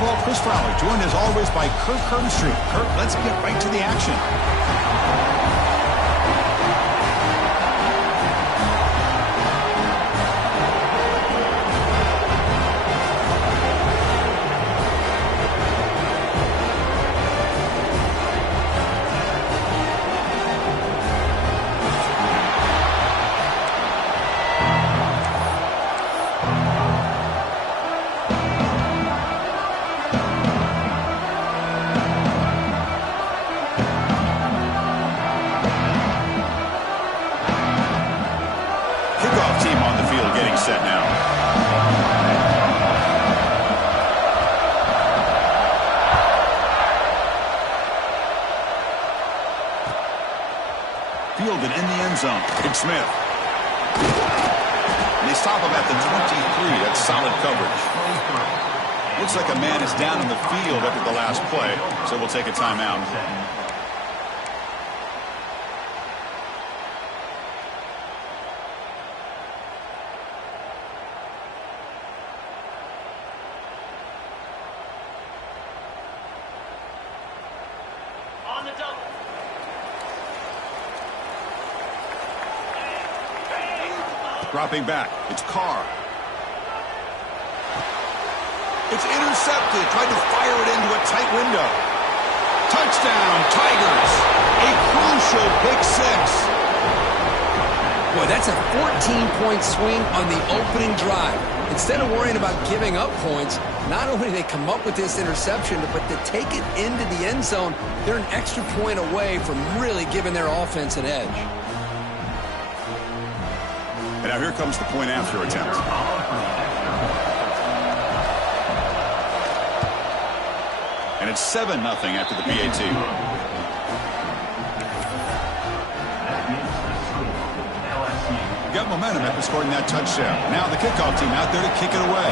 Ball, Chris Fowler, joined as always by Kirk Herbstreit. Kirk, let's get right to the action. Set now. Fielded in the end zone. Big Smith. And they stop him at the 23. That's solid coverage. Looks like a man is down in the field after the last play, so we'll take a timeout. Dropping back. It's Carr. It's intercepted. Tried to fire it into a tight window. Touchdown, Tigers. A crucial pick six. Boy, that's a 14-point swing on the opening drive. Instead of worrying about giving up points, not only do they come up with this interception, but to take it into the end zone, they're an extra point away from really giving their offense an edge. And now here comes the point after attempt. And it's 7-0 after the PAT. Got momentum after scoring that touchdown. Now the kickoff team out there to kick it away.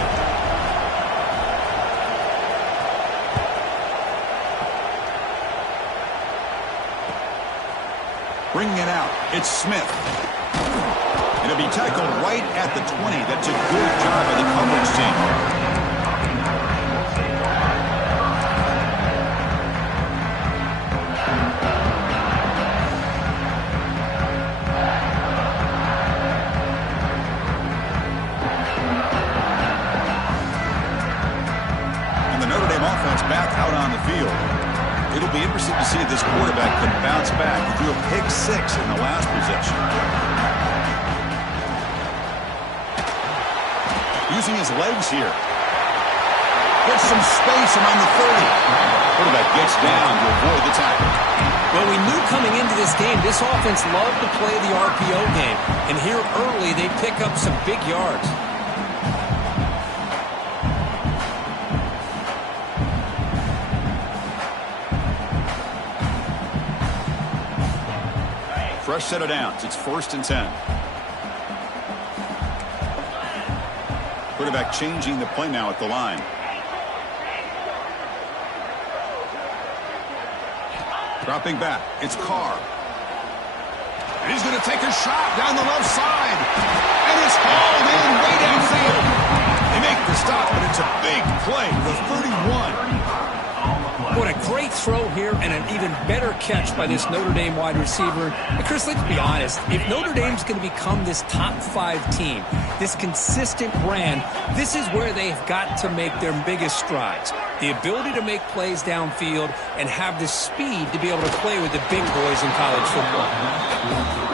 Bringing it out. It's Smith. It'll be tackled right at the 20. That's a good job of the coverage team. And the Notre Dame offense back out on the field. It'll be interesting to see if this quarterback can bounce back. He threw a pick six in the last possession. Using his legs here. Gets some space around the 30. Quarterback gets down to avoid the tackle. Well, we knew coming into this game, this offense loved to play the RPO game. And here early, they pick up some big yards. Fresh set of downs. It's 1st and 10. Quarterback changing the play now at the line. Dropping back. It's Carr. And he's going to take a shot down the left side. And it's hauled in way downfield. They make the stop, but it's a big play for 31. What a great throw here and an even better catch by this Notre Dame wide receiver. And Chris, let's be honest. If Notre Dame's going to become this top 5 team, this consistent brand, this is where they've got to make their biggest strides. The ability to make plays downfield and have the speed to be able to play with the big boys in college football.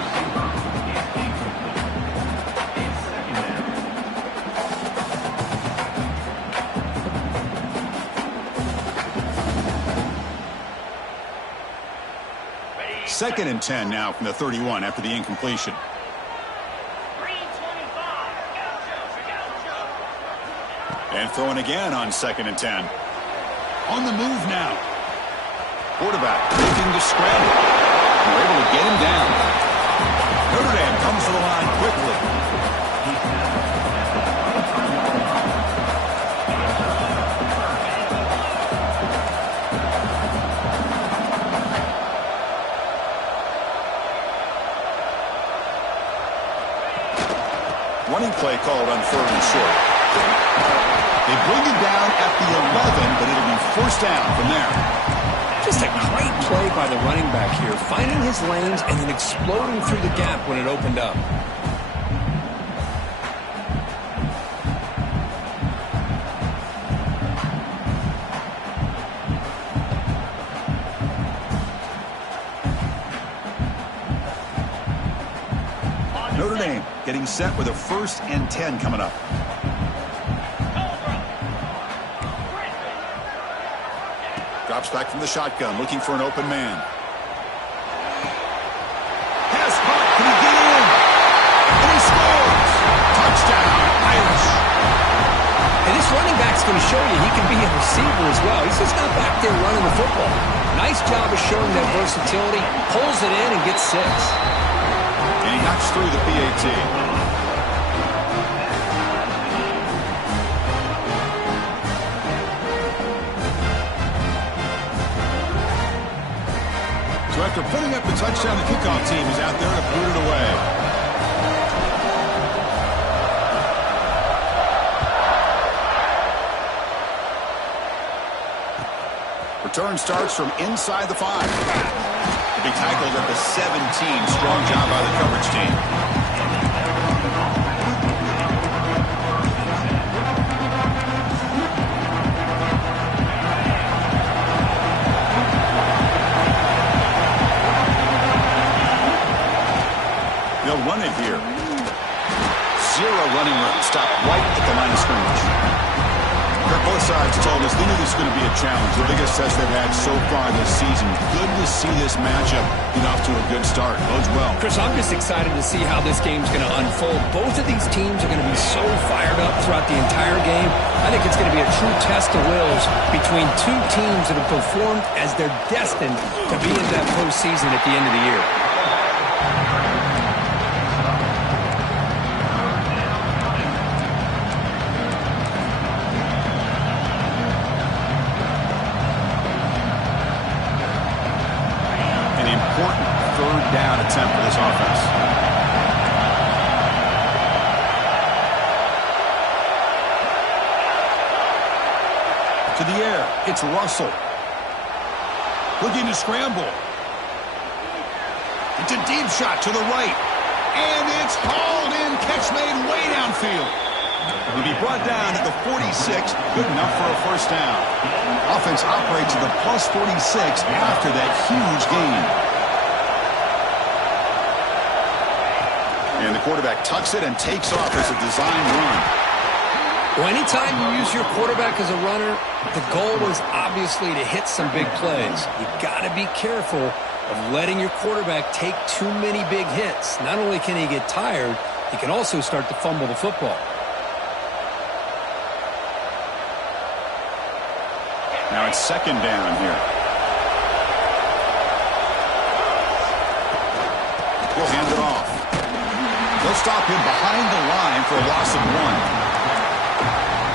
2nd and 10 now from the 31 after the incompletion. And throwing again on 2nd and 10. On the move now. Quarterback looking to scramble. And we're able to get him down. Notre Dame comes to the line quickly. Running play called on 3rd and short. They bring it down at the 11, but first down from there. Just a great play by the running back here, finding his lanes and then exploding through the gap when it opened up. Notre Dame getting set with a 1st and 10 coming up. Drops back from the shotgun, looking for an open man. Pass caught. Can he get in? And he scores! Touchdown, Irish. And this running back's going to show you he can be a receiver as well. He's just not back there running the football. Nice job of showing that versatility. Pulls it in and gets 6. And he knocks through the PAT. So after putting up the touchdown, the kickoff team is out there to boot it away. Return starts from inside the 5. To be tackled at the 17. Strong job by the coverage team. They'll run it here. 0 running room. Stop right at the line of scrimmage. Both sides told us they knew this was going to be a challenge. The biggest test they've had so far this season. Good to see this matchup get off to a good start. Bodes well. Chris, I'm just excited to see how this game's going to unfold. Both of these teams are going to be so fired up throughout the entire game. I think it's going to be a true test of wills between two teams that have performed as they're destined to be in that postseason at the end of the year. Down attempt for this offense. To the air, it's Russell. Looking to scramble. It's a deep shot to the right. And it's hauled in. Catch made way downfield. He'll be brought down at the 46. Good enough for a first down. Offense operates at the plus 46 after that huge gain. And the quarterback tucks it and takes off as a design run. Well, anytime you use your quarterback as a runner, the goal is obviously to hit some big plays. You've got to be careful of letting your quarterback take too many big hits. Not only can he get tired, he can also start to fumble the football. Now it's 2nd down here. We'll hand it off. They'll stop him behind the line for a loss of 1.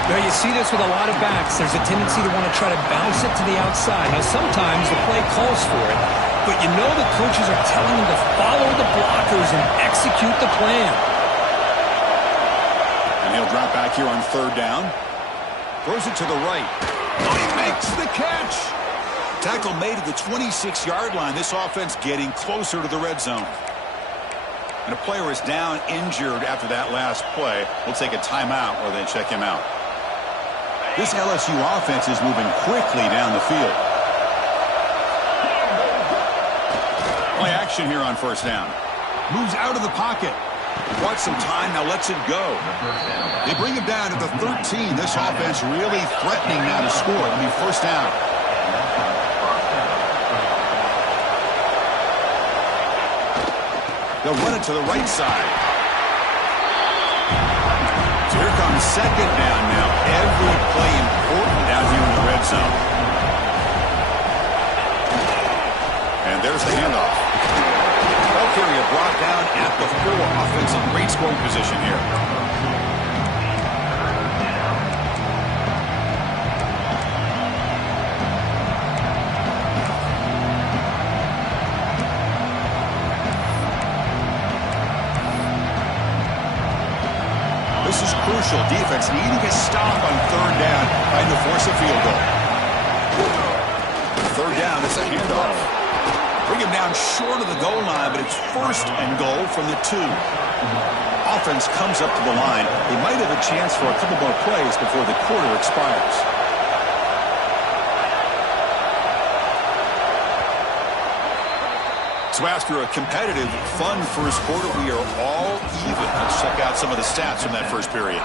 Now, you see this with a lot of backs. There's a tendency to want to try to bounce it to the outside. Now, sometimes the play calls for it, but you know the coaches are telling him to follow the blockers and execute the plan. And he'll drop back here on 3rd down. Throws it to the right. Oh, he makes the catch. Tackle made at the 26-yard line. This offense getting closer to the red zone. And a player is down injured after that last play. We'll take a timeout while they check him out. This LSU offense is moving quickly down the field. Play action here on 1st down. Moves out of the pocket. Bought some time, now lets it go. They bring him down at the 13. This offense really threatening now to score. It'll be 1st down. They'll run it to the right side. So here comes 2nd down now. Every play important down here in the red zone. And there's the handoff. Ball carrier brought down at the 4. Offense in great scoring position here. This is crucial. Defense needing a stop on 3rd down, trying to force a field goal. Gets a handoff. Bring him down short of the goal line, but it's 1st and goal from the 2. Offense comes up to the line. They might have a chance for a couple more plays before the quarter expires. So after a competitive, fun first quarter, we are all even. Let's check out some of the stats from that first period.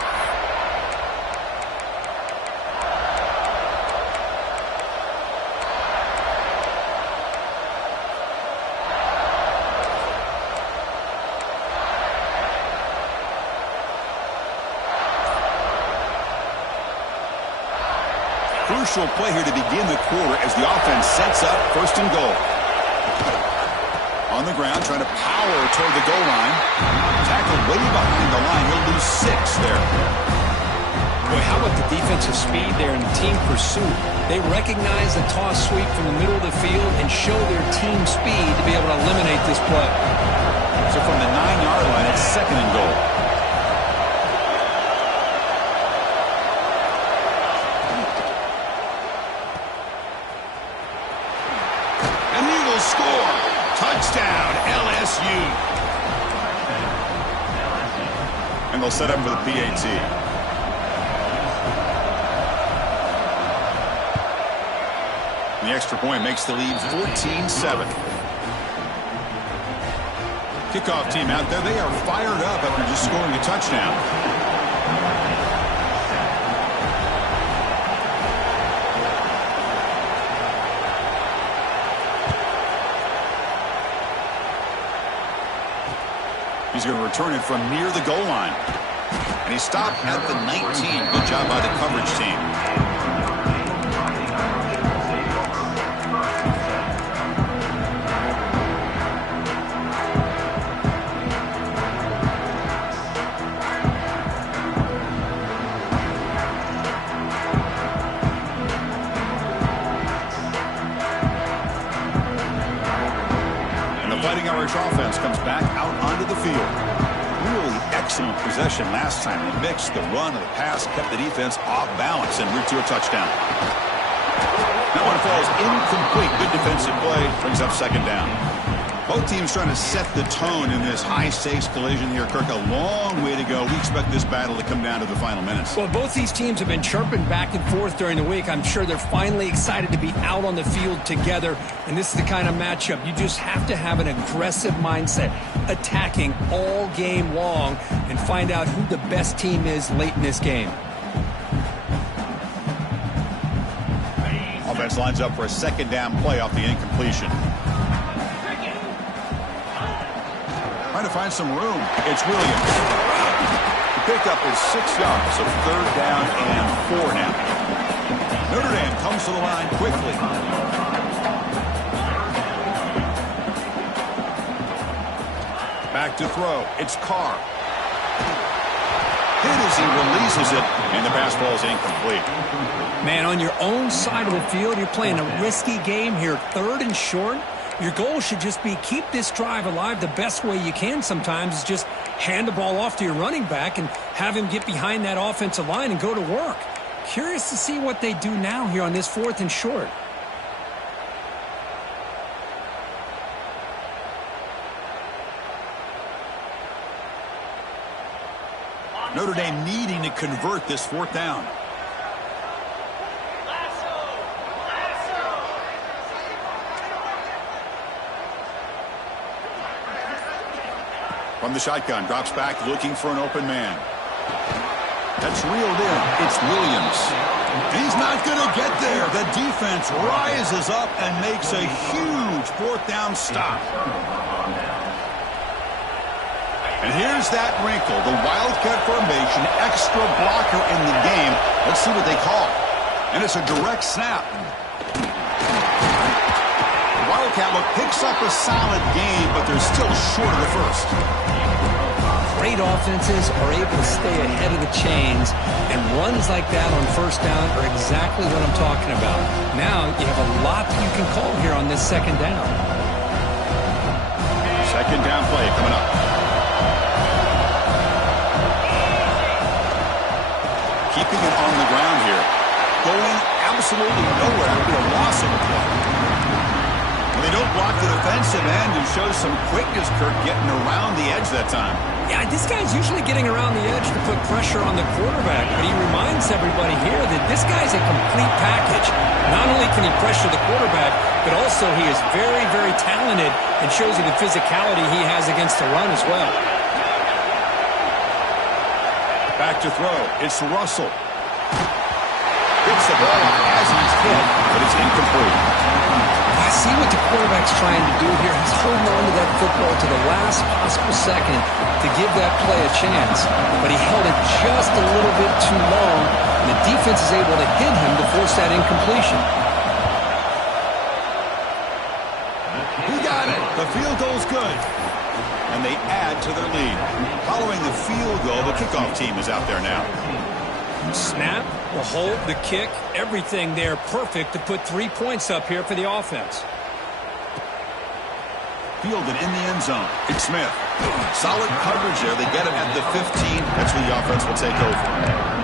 Crucial play here to begin the quarter as the offense sets up 1st and goal. On the ground, trying to power toward the goal line. Tackled way behind the line. He'll lose 6 there. Boy, how about the defensive speed there in team pursuit? They recognize the toss sweep from the middle of the field and show their team speed to be able to eliminate this play. So from the 9-yard line, it's 2nd and goal. And he will score. Touchdown, LSU. And they'll set up for the PAT. The extra point makes the lead 14-7. Kickoff team out there. They are fired up after just scoring a touchdown. He's going to return it from near the goal line. And he stopped at the 19. Good job by the coverage team. Irish offense comes back out onto the field. Really excellent possession last time. They mixed the run and the pass, kept the defense off balance and route to a touchdown. That one falls incomplete. Good defensive play. Brings up 2nd down. Both teams trying to set the tone in this high-stakes collision here. Kirk, a long way to go. We expect this battle to come down to the final minutes. Well, both these teams have been chirping back and forth during the week. I'm sure they're finally excited to be out on the field together. And this is the kind of matchup you just have to have an aggressive mindset, attacking all game long, and find out who the best team is late in this game. Offense lines up for a 2nd down play off the incompletion. Trying to find some room. It's Williams. The pickup is 6 yards, so 3rd down and 4 now. Notre Dame comes to the line quickly. Back to throw. It's Carr. Hit as he releases it, and the pass ball is incomplete. Man, on your own side of the field, you're playing a risky game here. 3rd and short. Your goal should just be keep this drive alive the best way you can sometimes is just hand the ball off to your running back and have him get behind that offensive line and go to work. Curious to see what they do now here on this 4th and short. Notre Dame needing to convert this 4th down. From the shotgun, drops back, looking for an open man. That's reeled in. It's Williams. He's not going to get there. The defense rises up and makes a huge 4th down stop. And here's that wrinkle, the Wildcat formation, extra blocker in the game. Let's see what they call. And it's a direct snap. Wildcat look picks up a solid game, but they're still short of the first. Great offenses are able to stay ahead of the chains, and runs like that on 1st down are exactly what I'm talking about. Now you have a lot you can call here on this 2nd down. 2nd down play coming up. Keeping it on the ground here. Going absolutely nowhere after a loss of a play. they don't block the defensive end and show some quickness, Kirk, getting around the edge that time. Yeah, this guy's usually getting around the edge to put pressure on the quarterback, but he reminds everybody here that this guy's a complete package. Not only can he pressure the quarterback, but also he is very, very talented and shows you the physicality he has against the run as well. Back to throw. It's Russell. Gets the ball as he's hit, but it's incomplete. I see what the quarterback's trying to do here. He's holding on to that football to the last possible second to give that play a chance. But he held it just a little bit too long, and the defense is able to hit him to force that incompletion. He got it. The field goal's good. And they add to their lead. Following the field goal, the kickoff team is out there now. Snap, the hold, the kick, everything there perfect to put 3 points up here for the offense. Fielded in the end zone. It's Smith. Solid coverage there. They get him at the 15. That's where the offense will take over.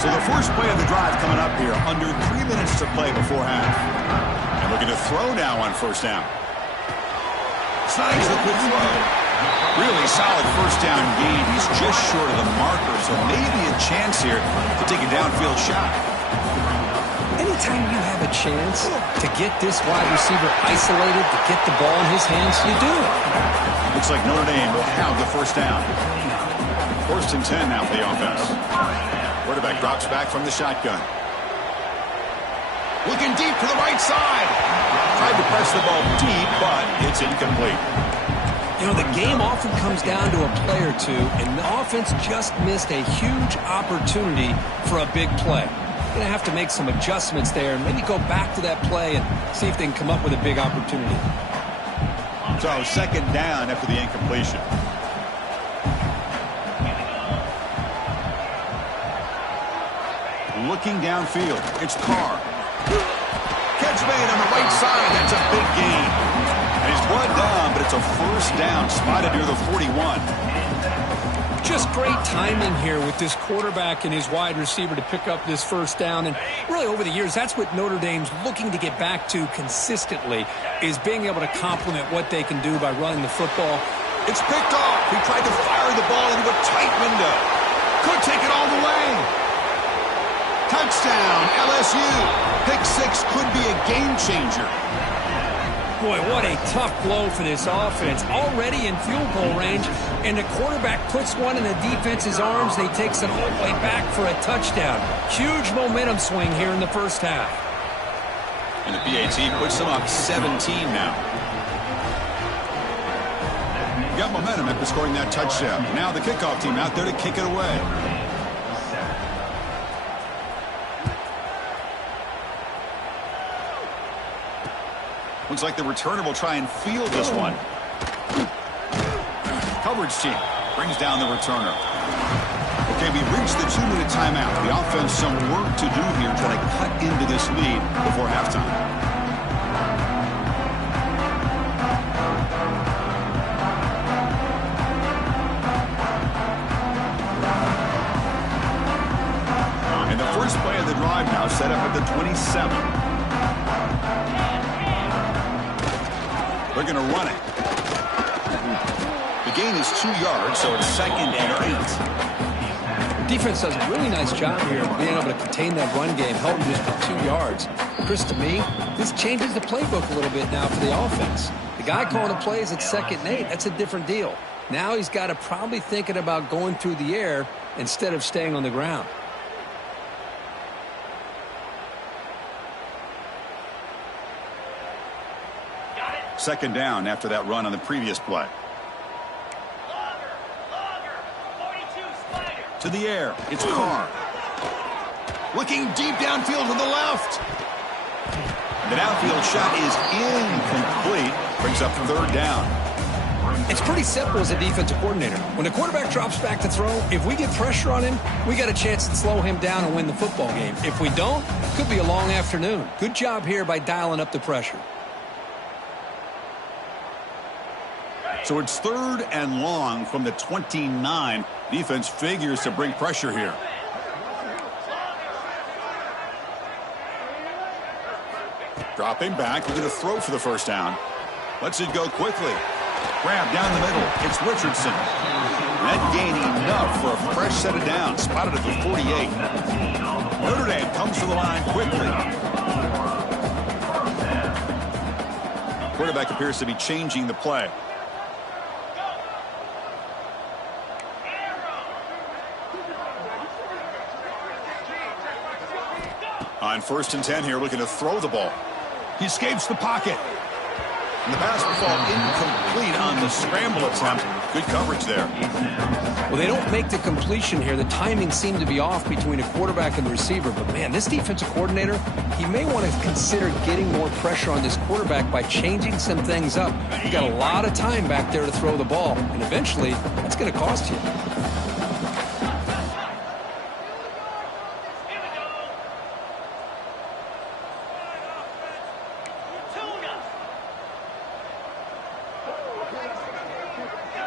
So the first play of the drive coming up here, under 3 minutes to play before half. And looking to throw now on first down. Snags the quick throw. Really solid first down gain. He's just short of the marker, so maybe a chance here to take a downfield shot. Anytime you have a chance to get this wide receiver isolated, to get the ball in his hands, you do it. Looks like Notre Dame will have the first down. First and 10 now for the offense. Quarterback drops back from the shotgun. Looking deep to the right side. Tried to press the ball deep, but it's incomplete. You know, the game often comes down to a play or two, and the offense just missed a huge opportunity for a big play. Going to have to make some adjustments there and maybe go back to that play and see if they can come up with a big opportunity. So second down after the incompletion. Looking downfield, it's Carr. Catch made on the right side. That's a big gain. And he's brought down, but it's a first down spotted near the 41. Just great timing here with this quarterback and his wide receiver to pick up this first down. And really over the years, that's what Notre Dame's looking to get back to consistently, is being able to complement what they can do by running the football. It's picked off. He tried to fire the ball into a tight window. Could take it all the way. Touchdown, LSU. Pick six could be a game changer. Boy, what a tough blow for this offense. Already in field goal range, and the quarterback puts one in the defense's arms, and he takes it all the way back for a touchdown. Huge momentum swing here in the first half. And the PAT puts them up 17 now. Got momentum after scoring that touchdown. Now the kickoff team out there to kick it away. Looks like the returner will try and field this one. Coverage team brings down the returner. Okay, we reached the 2-minute timeout. The offense some work to do here, trying to cut into this lead before halftime. And the first play of the drive now set up at the 27. They're going to run it. The gain is 2 yards, so it's second and 8. Defense does a really nice job here of being able to contain that run game, held them just for 2 yards. Chris, to me, this changes the playbook a little bit now for the offense. The guy calling the plays at 2nd and 8, that's a different deal. Now he's got to probably thinking about going through the air instead of staying on the ground. Second down after that run on the previous play. To the air, it's Carr. Looking deep downfield to the left. The downfield shot is incomplete. Brings up third down. It's pretty simple as a defensive coordinator. When the quarterback drops back to throw, if we get pressure on him, we got a chance to slow him down and win the football game. If we don't, it could be a long afternoon. Good job here by dialing up the pressure. So it's 3rd and long from the 29. Defense figures to bring pressure here. Dropping back, looking to throw for the first down. Lets it go quickly. Grab down the middle. It's Richardson. That gain enough for a fresh set of downs. Spotted at the 48. Notre Dame comes to the line quickly. Quarterback appears to be changing the play. On 1st and 10 here, looking to throw the ball. He escapes the pocket. And the pass will fall incomplete on the scramble attempt. Good coverage there. Well, they don't make the completion here. The timing seemed to be off between a quarterback and the receiver. But, man, this defensive coordinator, he may want to consider getting more pressure on this quarterback by changing some things up. You got a lot of time back there to throw the ball. And eventually, that's going to cost you.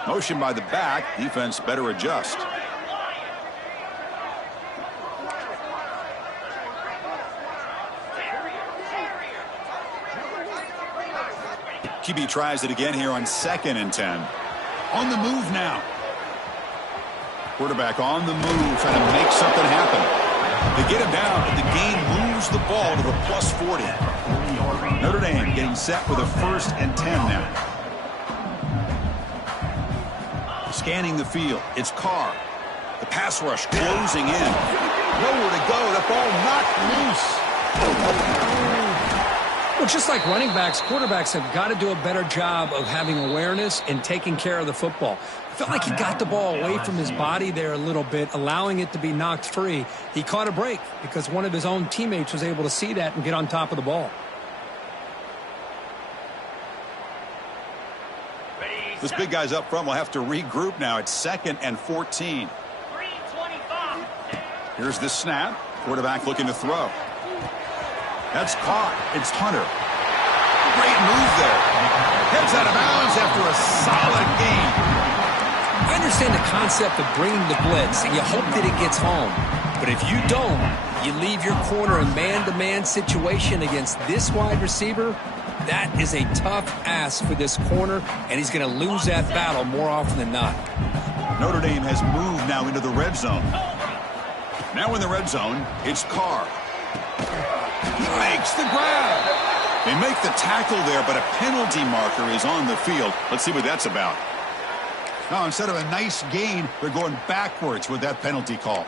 Motion by the back. Defense better adjust. QB tries it again here on 2nd and 10. On the move now. Quarterback on the move, trying to make something happen. They get him down, and the gain moves the ball to the plus 40. Notre Dame getting set with a 1st and 10 now. Scanning the field. It's Carr. The pass rush closing in. Nowhere to go. The ball knocked loose. Well, just like running backs, quarterbacks have got to do a better job of having awareness and taking care of the football. I felt like he got the ball away from his body there a little bit, allowing it to be knocked free. He caught a break because one of his own teammates was able to see that and get on top of the ball. This big guy's up front will have to regroup now. It's 2nd and 14. Here's the snap. Quarterback looking to throw. That's caught. It's Hunter. Great move there. Heads out of bounds after a solid gain. I understand the concept of bringing the blitz, and you hope that it gets home. But if you don't, you leave your corner in man-to-man situation against this wide receiver. That is a tough ask for this corner, and he's going to lose that battle more often than not. Notre Dame has moved now into the red zone. Now in the red zone, it's Carr. He makes the grab. They make the tackle there, but a penalty marker is on the field. Let's see what that's about. Now, instead of a nice gain, they're going backwards with that penalty call.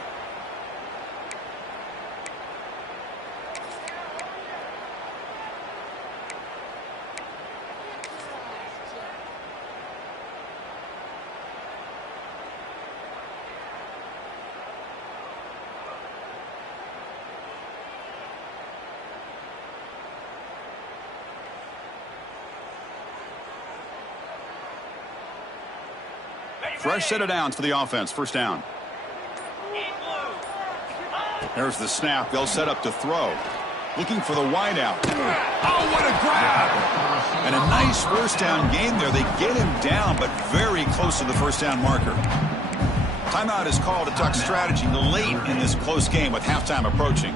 Fresh set of downs for the offense. 1st down. There's the snap. They'll set up to throw. Looking for the wideout. Oh, what a grab! And a nice 1st down gain there. They get him down, but very close to the 1st down marker. Timeout is called to talk strategy late in this close game with halftime approaching.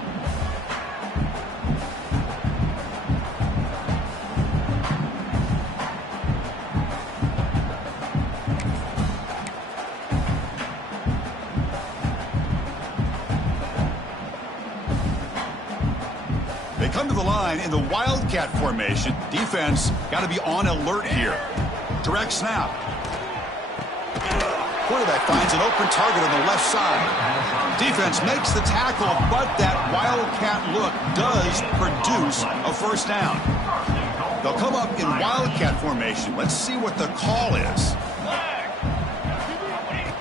Come to the line in the Wildcat formation. Defense got to be on alert here. Direct snap. Quarterback finds an open target on the left side. Defense makes the tackle, but that Wildcat look does produce a 1st down. They'll come up in Wildcat formation. Let's see what the call is.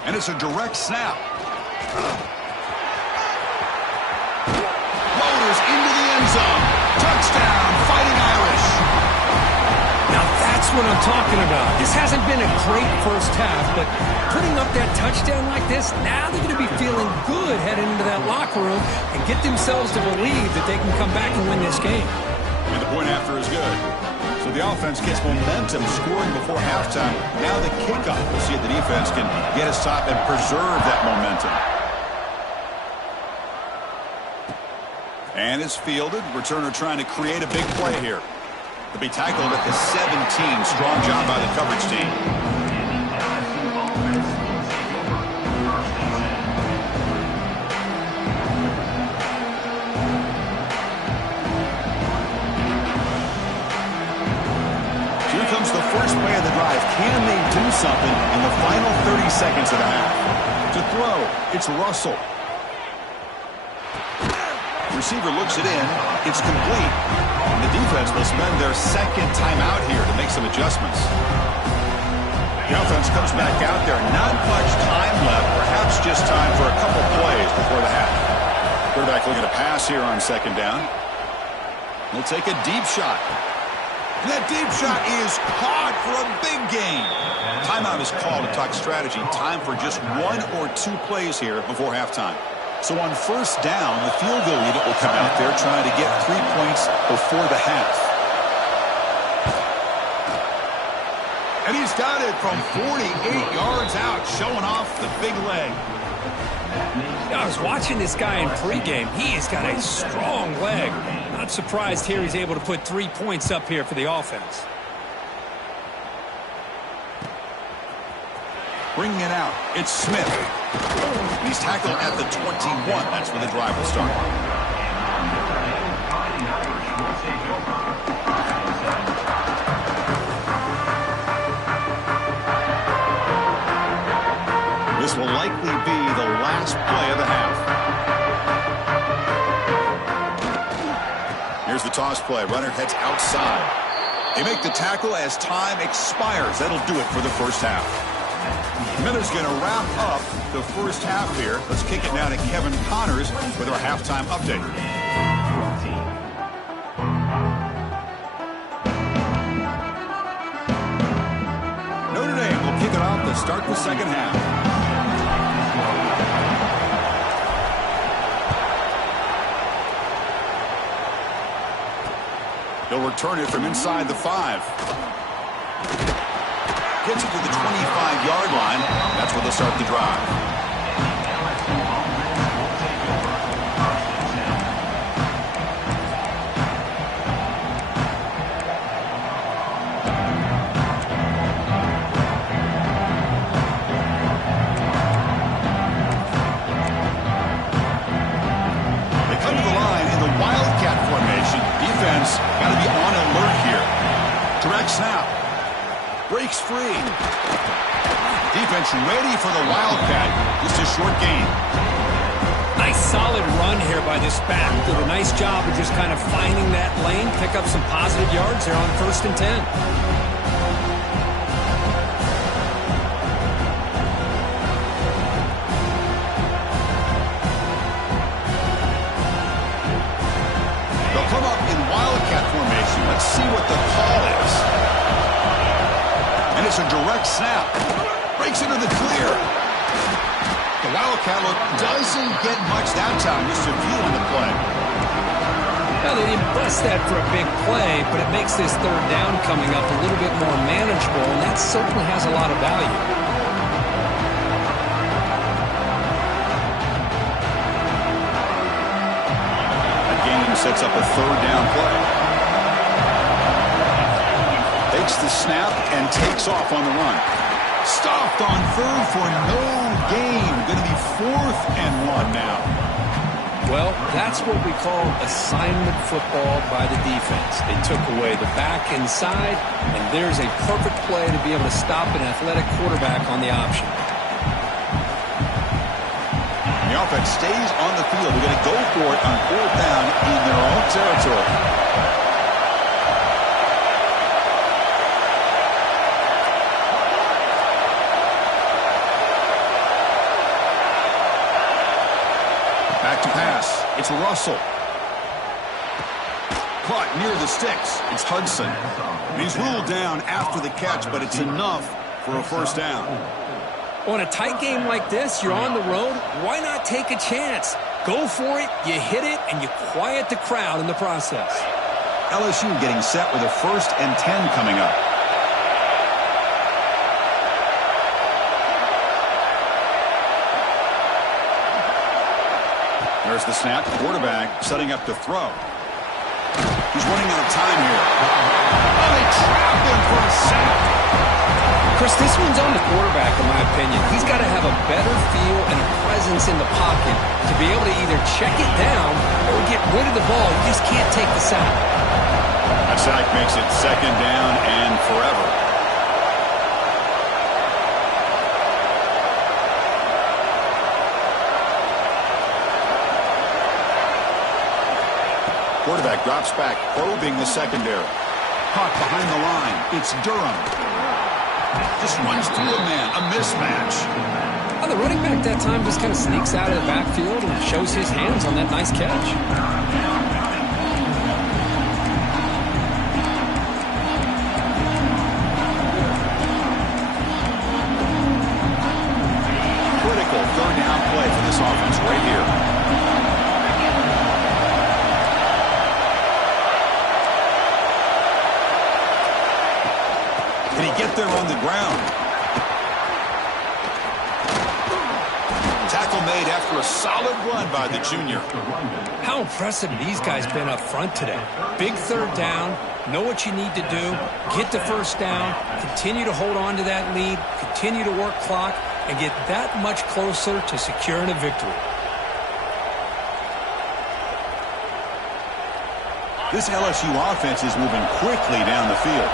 And it's a direct snap. Into the end zone. Touchdown, Fighting Irish. Now that's That's what I'm talking about. This hasn't been a great first half, but putting up that touchdown like this, now they're going to be feeling good heading into that locker room and get themselves to believe that they can come back and win this game. And the point after is good. So the offense gets momentum scoring before halftime. Now the kickoff. We'll see if the defense can get a stop and preserve that momentum. And it's fielded. Returner trying to create a big play here. To be tackled at the 17. Strong job by the coverage team. Here comes the first play of the drive. Can they do something in the final 30 seconds of the half? To throw, it's Russell. Receiver looks it in. It's complete. And the defense will spend their second timeout here to make some adjustments. The offense comes back out there. Not much time left. Perhaps just time for a couple plays before the half. Quarterback looking to pass here on second down. He'll take a deep shot. And that deep shot is caught for a big gain. Timeout is called to talk strategy. Time for just 1 or 2 plays here before halftime. So on first down, the field goal unit will come out there trying to get 3 points before the half. And he's got it from 48 yards out, showing off the big leg. I was watching this guy in pregame. He has got a strong leg. Not surprised here he's able to put 3 points up here for the offense. Bringing it out, it's Smith. He's tackled at the 21. That's where the drive will start. This will likely be the last play of the half. Here's the toss play. Runner heads outside. They make the tackle as time expires. That'll do it for the first half. Miller's going to wrap up the first half here. Let's kick it now to Kevin Connors with our halftime update. Notre Dame will kick it off to start the second half. They'll return it from inside the 5. Gets it to the 25-yard line. That's where they'll start the drive. They come to the line in the Wildcat formation. Defense got to be on alert here. Direct snap. Breaks free. Defense ready for the Wildcat. Just a short gain. Nice solid run here by this back. Did a nice job of just kind of finding that lane, pick up some positive yards there on 1st and 10. They'll come up in Wildcat formation. Let's see what the call is. And it's a direct snap. Breaks into the clear. The Wildcat look doesn't get much that time. Just a few on the play. Now, they didn't bust that for a big play, but it makes this third down coming up a little bit more manageable, and that certainly has a lot of value. That game sets up a third down play. Takes the snap and takes off on the run. Stopped on third for no gain. Going to be 4th and 1 now. Well, that's what we call assignment football by the defense. They took away the back inside, and there's a perfect play to be able to stop an athletic quarterback on the option. The offense stays on the field. They're going to go for it on 4th down in their own territory. Back to pass. It's Russell. caught near the sticks. It's Hudson. He's ruled down after the catch, but it's enough for a first down. On a tight game like this, you're on the road. Why not take a chance? Go for it, you hit it, and you quiet the crowd in the process. LSU getting set with a 1st and 10 coming up. There's the snap. Quarterback setting up to throw. He's running out of time here. Oh, they trapped him for a sack. Chris, this one's on the quarterback, in my opinion. He's got to have a better feel and a presence in the pocket to be able to either check it down or get rid of the ball. You just can't take the sack. A sack makes it 2nd down and forever. Quarterback drops back, probing the secondary. Caught behind the line. It's Durham. Just runs through a man. A mismatch. The running back that time just kind of sneaks out of the backfield and shows his hands on that nice catch. Critical 3rd down play for this offense right here. Can he get there on the ground? Tackle made after a solid run by the junior. How impressive these guys been up front today. Big 3rd down, know what you need to do, get the 1st down, continue to hold on to that lead, continue to work clock, and get that much closer to securing a victory. This LSU offense is moving quickly down the field.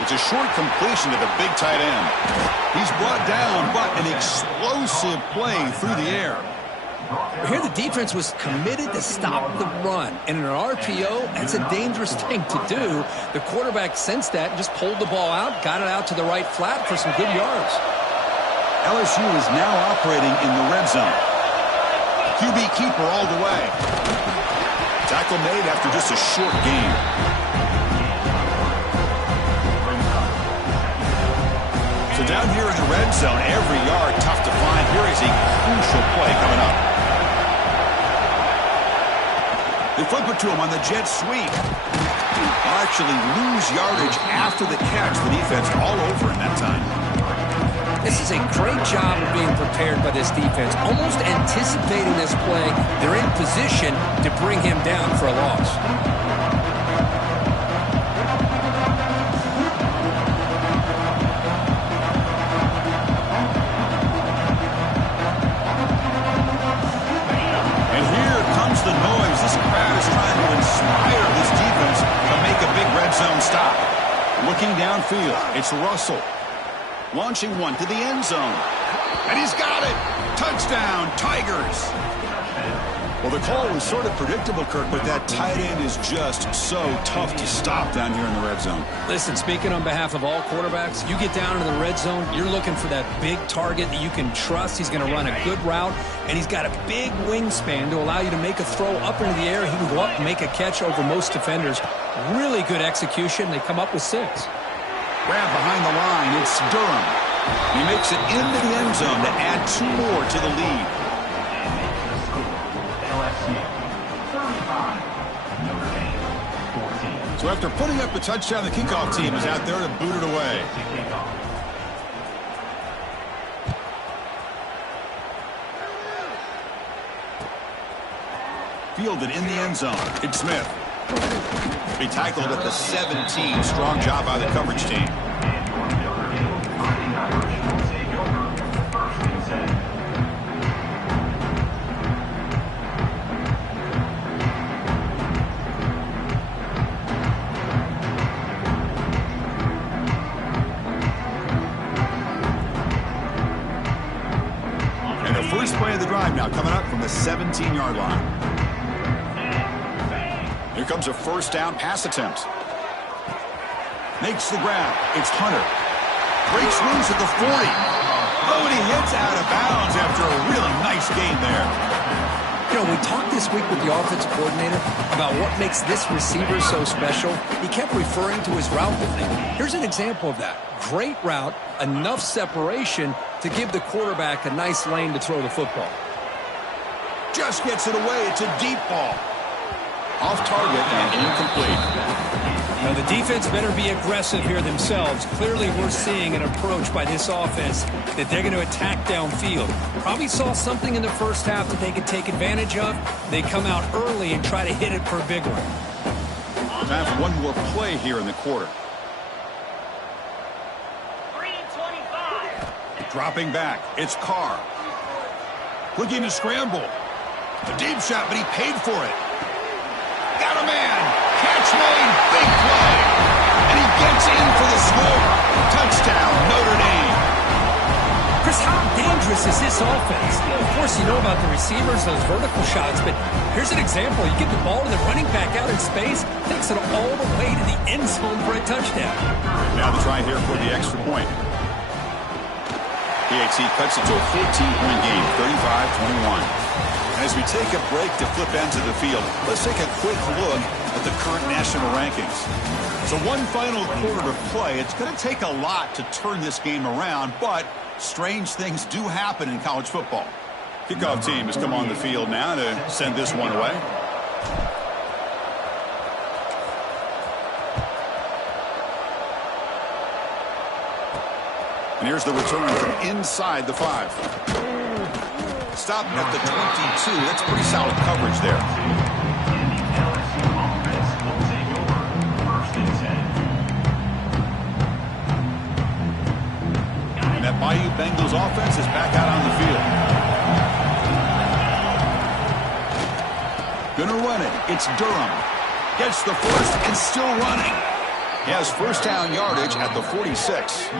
It's a short completion to the big tight end. He's brought down, but an explosive play through the air. Here the defense was committed to stop the run. And in an RPO, that's a dangerous thing to do. The quarterback sensed that and just pulled the ball out, got it out to the right flat for some good yards. LSU is now operating in the red zone. QB keeper all the way. Tackle made after just a short gain. So down here in the red zone, every yard tough to find. Here is a crucial play coming up. They flip it to him on the jet sweep. They'll actually lose yardage after the catch. The defense all over in that time. This is a great job of being prepared by this defense. Almost anticipating this play, they're in position to bring him down for a loss. The noise. This crowd is trying to inspire this defense to make a big red zone stop. Looking downfield, it's Russell. Launching one to the end zone. And he's got it. Touchdown, Tigers. Well, the call was sort of predictable, Kirk, but that tight end is just so tough to stop down here in the red zone. Listen, speaking on behalf of all quarterbacks, you get down into the red zone, you're looking for that big target that you can trust. He's going to run a good route, and he's got a big wingspan to allow you to make a throw up into the air. He can go up and make a catch over most defenders. Really good execution. They come up with 6. Grab behind the line. It's Durham. He makes it into the end zone to add 2 more to the lead. So after putting up a touchdown, the kickoff team is out there to boot it away. Fielded in the end zone. It's Smith. He tackled at the 17. Strong job by the coverage team. First play of the drive now coming up from the 17-yard line. Here comes a first down pass attempt. Makes the grab. It's Hunter. Breaks loose at the 40. Oh, and he gets out of bounds after a really nice gain there. You know, we talked this week with the offensive coordinator about what makes this receiver so special. He kept referring to his route running. Here's an example of that. Great route, enough separation to give the quarterback a nice lane to throw the football. Just gets it away. It's a deep ball. Off target and incomplete. Now, the defense better be aggressive here themselves. Clearly, we're seeing an approach by this offense that they're going to attack downfield. Probably saw something in the first half that they could take advantage of. They come out early and try to hit it for a big one. Time for one more play here in the quarter. 3:25. Dropping back. It's Carr. Looking to scramble. A deep shot, but he paid for it. Got a man. Catch made. Big play. And he gets in for the score. Touchdown, Notre Dame. Chris, how dangerous is this offense? Of course, you know about the receivers, those vertical shots, but here's an example. You get the ball to the running back out in space, takes it all the way to the end zone for a touchdown. Now the try here for the extra point. PAT cuts it to a 14-point game, 35-21. As we take a break to flip ends of the field, let's take a quick look at the current national rankings. So one final quarter to play. It's going to take a lot to turn this game around, but strange things do happen in college football. Kickoff team has come on the field now to send this one away. And here's the return from inside the 5. Stopping at the 22. That's pretty solid coverage there. And that Bayou Bengals offense is back out on the field. Gonna run it. It's Durham. Gets the first and still running. He has first down yardage at the 46.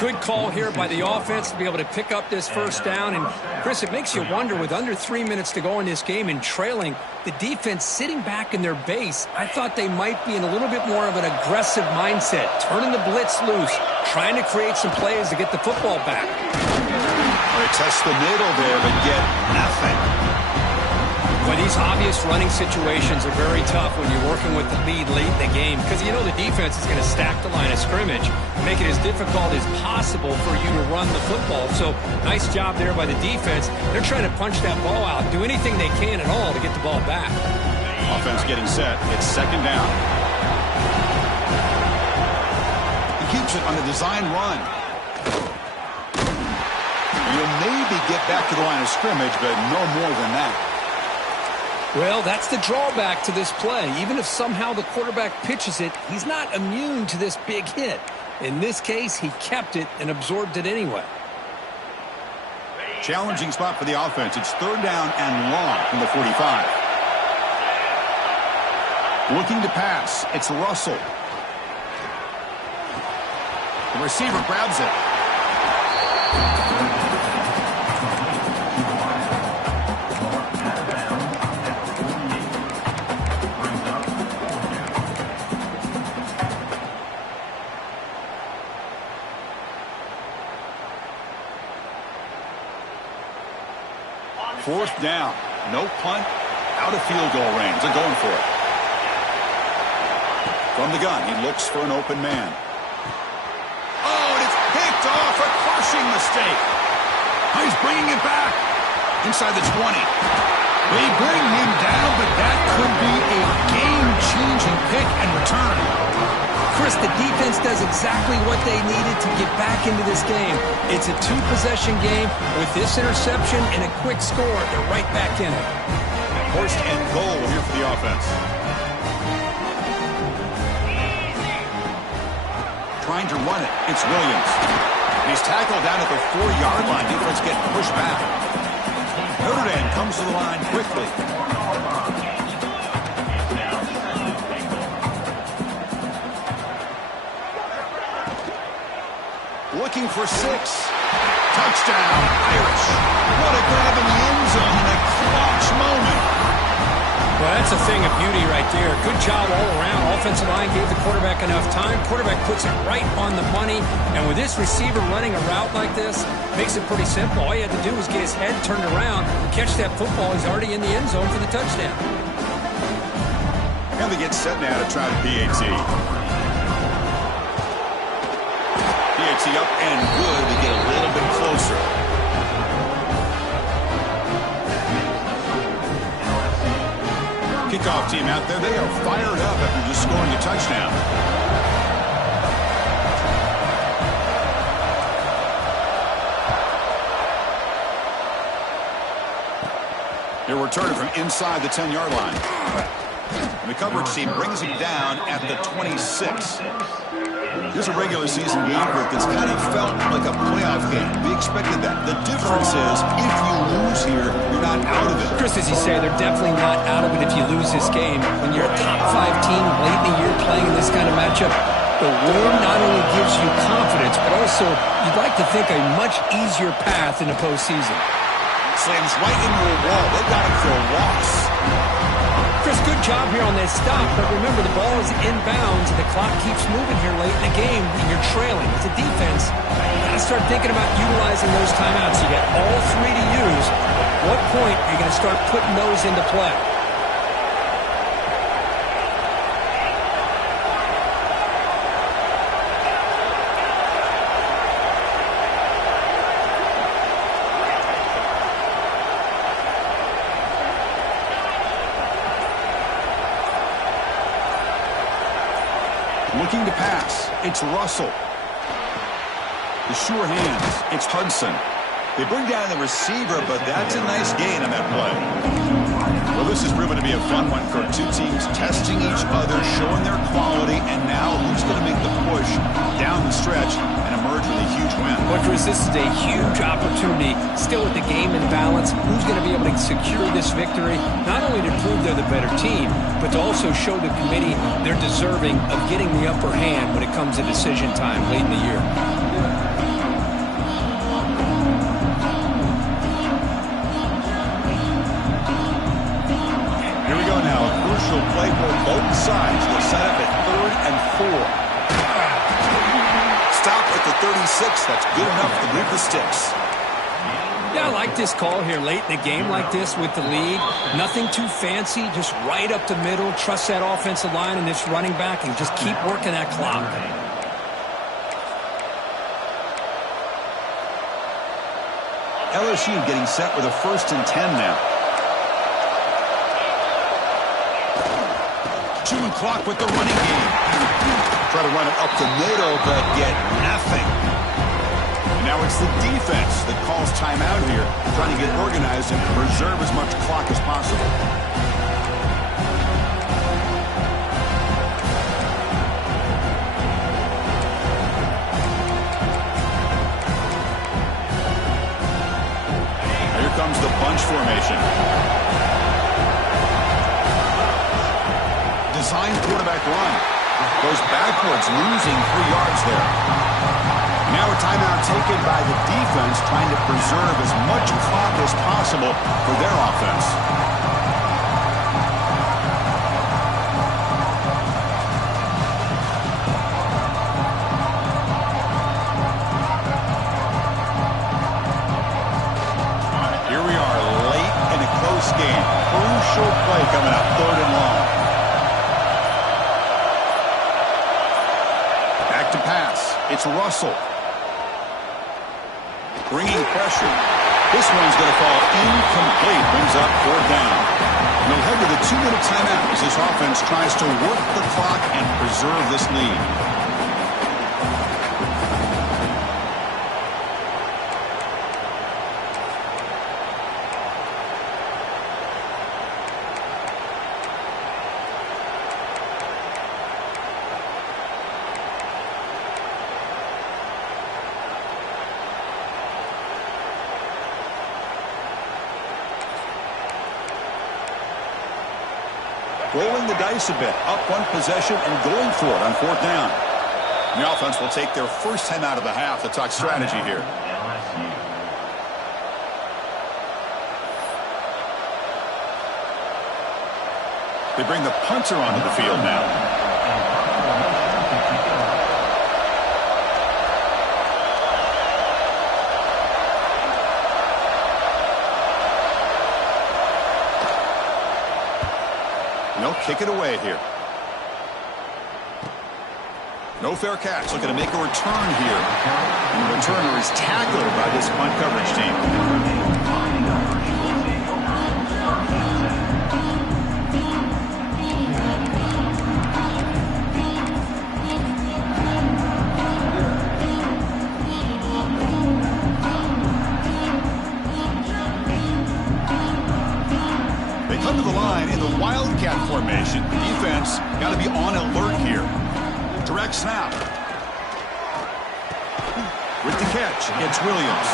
Good call here by the offense to be able to pick up this first down. And, Chris, it makes you wonder, with under 3 minutes to go in this game and trailing, the defense sitting back in their base, I thought they might be in a little bit more of an aggressive mindset, turning the blitz loose, trying to create some plays to get the football back. They test the middle there, but get nothing. Well, these obvious running situations are very tough when you're working with the lead late in the game, because you know the defense is going to stack the line of scrimmage, make it as difficult as possible for you to run the football. So nice job there by the defense. They're trying to punch that ball out, do anything they can at all to get the ball back. Offense getting set. It's second down. He keeps it on a design run. You'll maybe get back to the line of scrimmage, but no more than that. Well, that's the drawback to this play. Even if somehow the quarterback pitches it, he's not immune to this big hit. In this case, he kept it and absorbed it anyway. Challenging spot for the offense. It's third down and long from the 45. Looking to pass. It's Russell. The receiver grabs it. Fourth down. No punt. Out of field goal range. They're going for it. From the gun, he looks for an open man. Oh, and it's picked off. A crushing mistake. Oh, he's bringing it back. Inside the 20. They bring him down, but that could be a game-changing pick and return. Chris, the defense does exactly what they needed to get back into this game. It's a two-possession game. With this interception and a quick score, they're right back in it. First and goal here for the offense. Trying to run it. It's Williams. He's tackled down at the 4-yard line. Defense getting pushed back. Notre Dame comes to the line quickly. Looking for 6. Touchdown, Irish. What a grab in the end zone in a clutch moment. Well, that's a thing of beauty right there. Good job all around. Offensive line gave the quarterback enough time. Quarterback puts it right on the money. And with this receiver running a route like this, makes it pretty simple. All you had to do was get his head turned around, catch that football. He's already in the end zone for the touchdown. And they get set now to try the PAT. PAT up and good to get a little bit closer. Kickoff team out there. They are fired up after just scoring a touchdown. They're returning from inside the 10-yard line. And the coverage team brings him down at the 26. Here's a regular season game that's kind of felt like a playoff game. We expected that. The difference is if you lose here, you're not out of it. Chris, as you say, they're definitely not out of it if you lose this game. When you're a top 5 team late in the year playing in this kind of matchup, the win not only gives you confidence, but also you'd like to think a much easier path in the postseason. Slams right into a wall. They got him for a loss. Chris, good job here on that stop, but remember the ball is inbounds and the clock keeps moving here late in the game and you're trailing. As a defense, you got to start thinking about utilizing those timeouts. You got all 3 to use. At what point are you going to start putting those into play? Looking to pass. It's Russell. The sure hands. It's Hudson. They bring down the receiver, but that's a nice gain on that play. Well, this has proven to be a fun one for two teams testing each other, showing their quality, and now who's going to make the push down the stretch and emerge with a huge win. Well, Chris, this is a huge opportunity. Still with the game in balance, who's going to be able to secure this victory, not only to prove they're the better team, but to also show the committee they're deserving of getting the upper hand when it comes to decision time late in the year. Here we go now. A crucial play for both sides. They'll set up at 3rd and 4. Stop at the 36. That's good enough to move the sticks. Yeah, I like this call here late in a game like this with the lead. Nothing too fancy, just right up the middle. Trust that offensive line and this running back and just keep working that clock. LSU getting set with a 1st and 10 now. Chewing clock with the running game. Try to run it up the middle, but get nothing. And now it's the defense that calls timeout here, trying to get organized and preserve as much clock as possible. Here comes the bunch formation. Design quarterback run. Goes backwards, losing 3 yards there. Now a timeout taken by the defense, trying to preserve as much clock as possible for their offense. Here we are, late in a close game. Crucial play coming up, 3rd and long. Back to pass. It's Russell. Bringing pressure. This one's going to fall incomplete. Brings up 4th down. And they'll head to the 2-minute timeout as this offense tries to work the clock and preserve this lead. Rolling the dice a bit, up 1 possession and going for it on 4th down. And the offense will take their first time out of the half to talk strategy here. They bring the punter onto the field now. They'll kick it away here. No fair catch. Looking to make a return here. And the returner is tackled by this punt coverage team. They come to the line in the wildcat formation. Defense got to be on alert here. Direct snap. With the catch, it's Williams.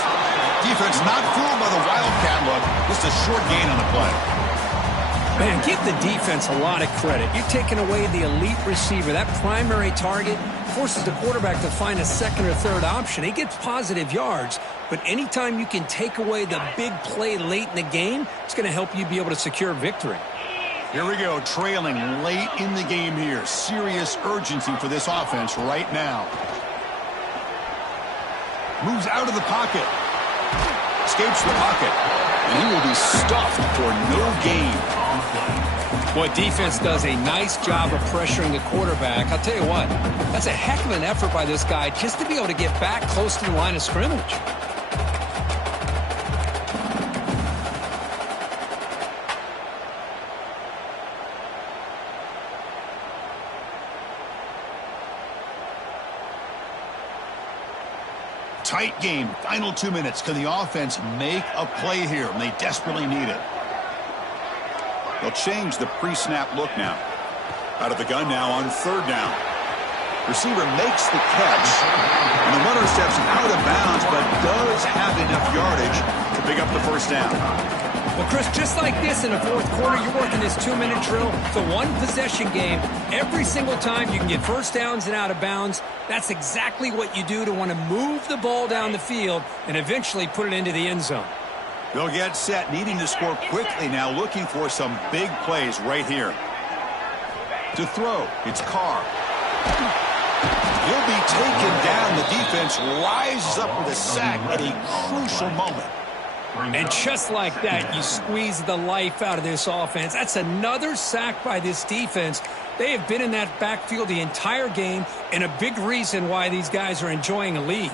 Defense not fooled by the wildcat look. Just a short gain on the play. Man, give the defense a lot of credit. You're taking away the elite receiver. That primary target forces the quarterback to find a second or third option. He gets positive yards, but anytime you can take away the big play late in the game, it's going to help you be able to secure victory. Here we go, trailing late in the game here. Serious urgency for this offense right now. Moves out of the pocket. Escapes the pocket. And he will be stuffed for no gain. Boy, defense does a nice job of pressuring the quarterback. I'll tell you what, that's a heck of an effort by this guy just to be able to get back close to the line of scrimmage. Tight game, final 2 minutes. Can the offense make a play here? And they desperately need it. They'll change the pre-snap look now. Out of the gun now on third down. Receiver makes the catch. And the runner steps out of bounds, but does have enough yardage to pick up the first down. Well, Chris, just like this in the fourth quarter, you're working this 2-minute drill. It's a one-possession game. Every single time you can get first downs and out of bounds, that's exactly what you do to want to move the ball down the field and eventually put it into the end zone. They'll get set, needing to score quickly now, looking for some big plays right here. To throw, it's Carr. He'll be taken down. The defense rises up with a sack at a crucial moment. And just like that, you squeeze the life out of this offense. That's another sack by this defense. They have been in that backfield the entire game, and a big reason why these guys are enjoying a lead.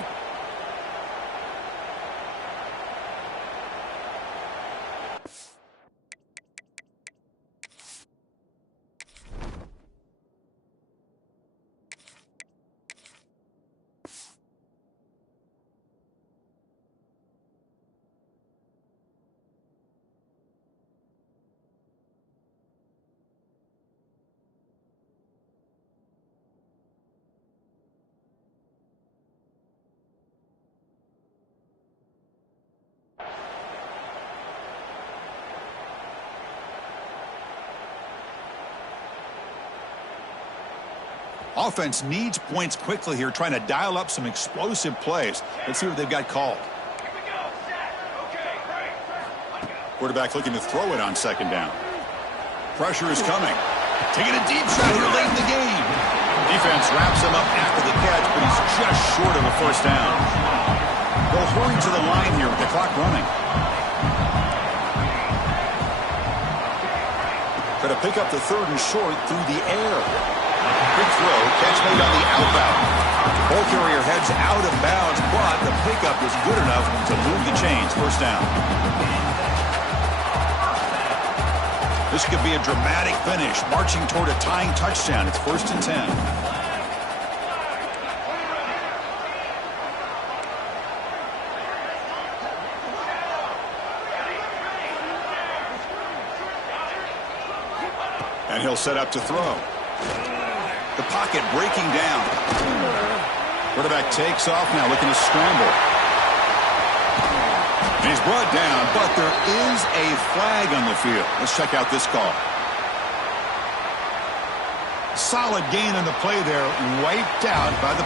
Offense needs points quickly here, trying to dial up some explosive plays. Let's see what they've got called. Quarterback looking to throw it on second down. Pressure is coming. Taking a deep shot here late in the game. Defense wraps him up after the catch, but he's just short of a first down. They'll hurry to the line here with the clock running. Try to pick up the third and short through the air. Quick throw, catch made on the outbound. Ball carrier heads out of bounds, but the pickup is good enough to move the chains. First down. This could be a dramatic finish, marching toward a tying touchdown. It's 1st and 10. And he'll set up to throw. The pocket breaking down. Quarterback takes off now, looking to scramble. And he's brought down, but there is a flag on the field. Let's check out this call. Solid gain on the play there, wiped out by the